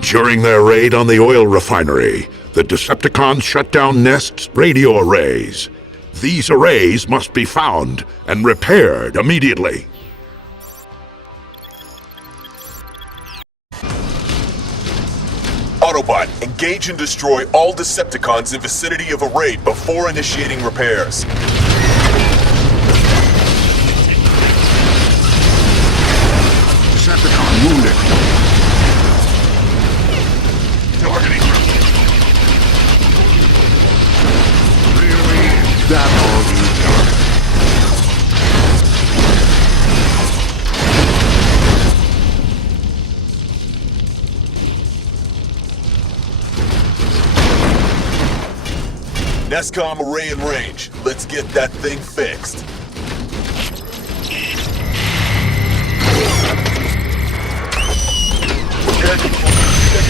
During their raid on the oil refinery, the Decepticons shut down Nest's radio arrays. These arrays must be found and repaired immediately. Autobot, engage and destroy all Decepticons in vicinity of a raid before initiating repairs. Decepticon wounded. Targeting. Really? Is that all you've done? NESCOM array in range. Let's get that thing fixed. Check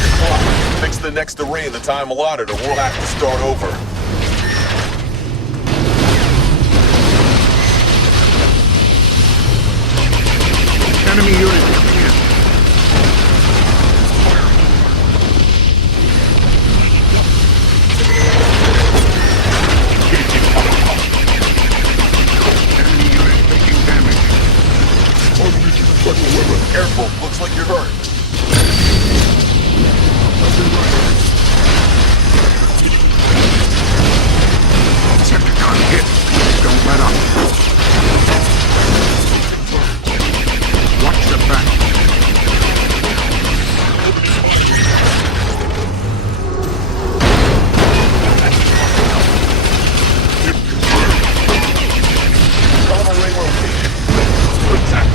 your clock. Fix the next array in the time allotted or we'll have to start over. Enemy unit coming in. Enemy unit taking damage. Careful, looks like you're hurt. Decepticon hit. Don't let up. Watch the back. Comm array located. Attack.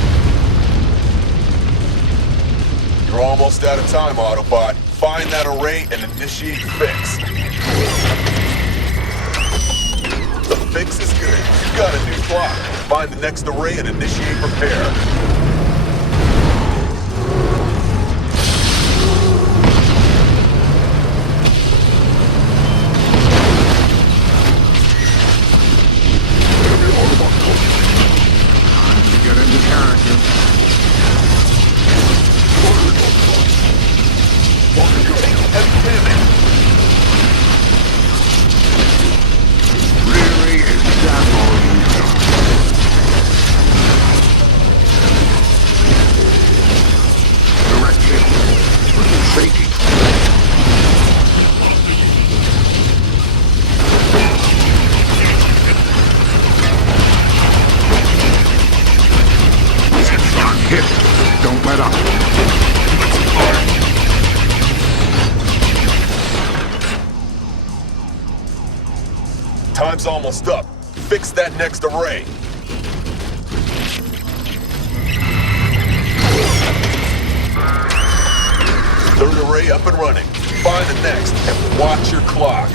You're almost out of time, Autobot. Find that array and initiate fix. The fix is good. You got a new clock. Find the next array and initiate repair. Time to get into character. Heavy damage. Really? Is that all you've done? Direct hit. Looking shaky. Decepticon hit. Don't let up. Time's almost up. Fix that next array. Third array up and running. Find the next and watch your clock.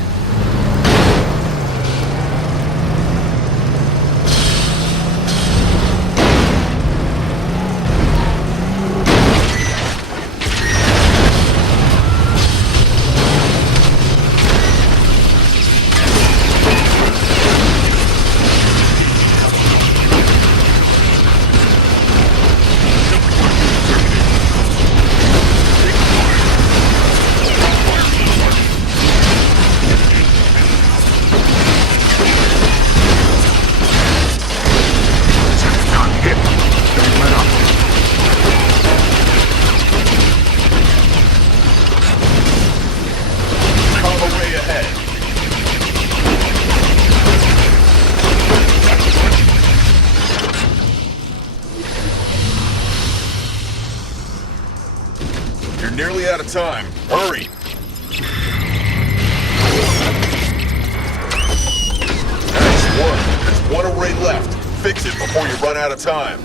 You're nearly out of time. Hurry! Nice work. There's one array left. Fix it before you run out of time.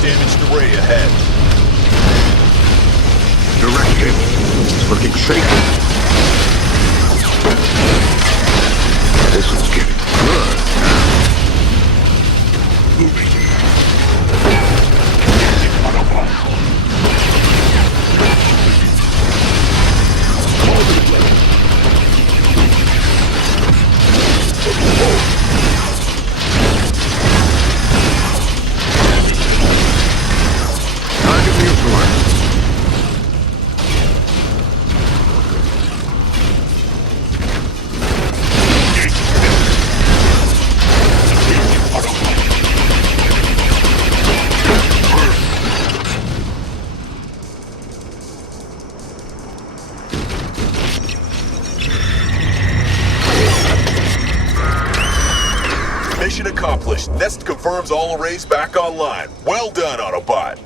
Damaged array ahead. Direct hit. It's looking shaky. This is getting good now. Moving. accomplished. Nest confirms all arrays back online. Well done, Autobot.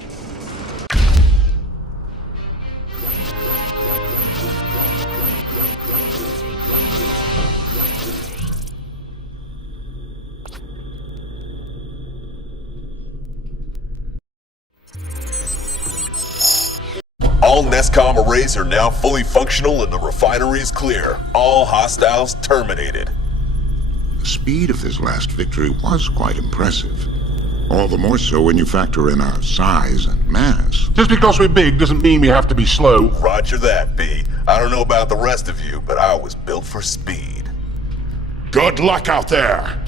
All NESCOM arrays are now fully functional and the refinery is clear. All hostiles terminated. The speed of this last victory was quite impressive. All the more so when you factor in our size and mass. Just because we're big doesn't mean we have to be slow. Roger that, B. I don't know about the rest of you, but I was built for speed. Good luck out there!